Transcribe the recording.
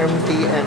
MTM